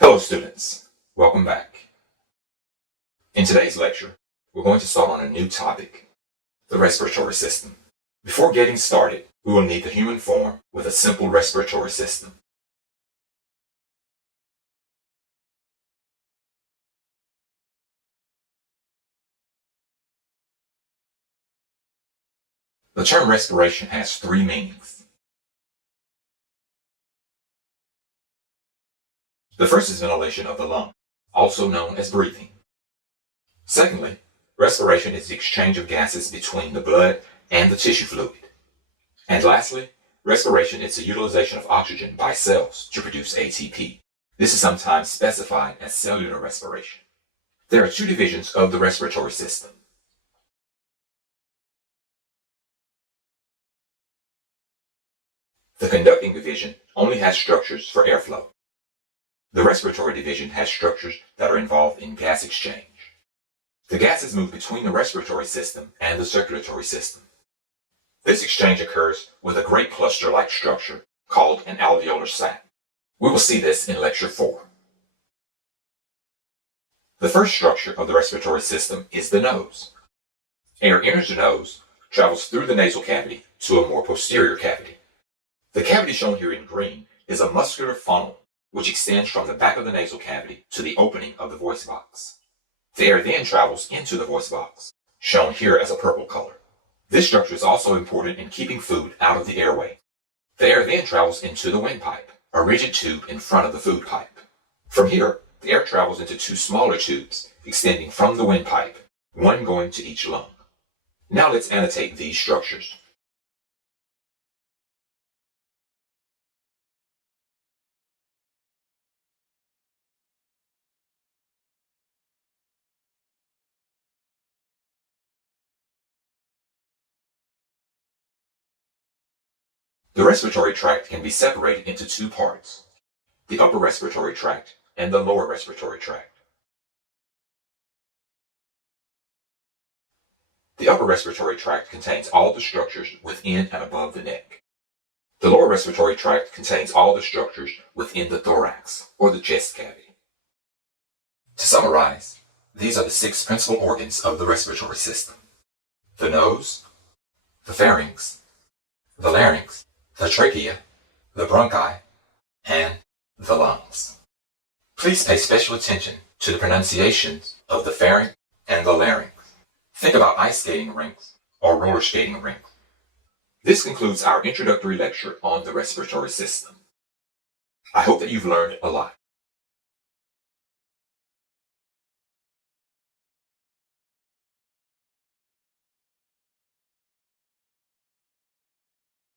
Hello students, welcome back. In today's lecture, we're going to start on a new topic, the respiratory system. Before getting started, we will need the human form with a simple respiratory system. The term respiration has three meanings. The first is ventilation of the lung, also known as breathing. Secondly, respiration is the exchange of gases between the blood and the tissue fluid. And lastly, respiration is the utilization of oxygen by cells to produce ATP. This is sometimes specified as cellular respiration. There are two divisions of the respiratory system. The conducting division only has structures for airflow. The respiratory division has structures that are involved in gas exchange. The gases move between the respiratory system and the circulatory system. This exchange occurs with a great cluster-like structure called an alveolar sac. We will see this in Lecture 4. The first structure of the respiratory system is the nose. Air enters the nose, travels through the nasal cavity to a more posterior cavity. The cavity shown here in green is a muscular funnel which extends from the back of the nasal cavity to the opening of the voice box. The air then travels into the voice box, shown here as a purple color. This structure is also important in keeping food out of the airway. The air then travels into the windpipe, a rigid tube in front of the food pipe. From here, the air travels into two smaller tubes extending from the windpipe, one going to each lung. Now let's annotate these structures. The respiratory tract can be separated into two parts, the upper respiratory tract and the lower respiratory tract. The upper respiratory tract contains all the structures within and above the neck. The lower respiratory tract contains all the structures within the thorax, or the chest cavity. To summarize, these are the 6 principal organs of the respiratory system: the nose, the pharynx, the larynx, the trachea, the bronchi, and the lungs. Please pay special attention to the pronunciations of the pharynx and the larynx. Think about ice skating rinks or roller skating rinks. This concludes our introductory lecture on the respiratory system. I hope that you've learned a lot.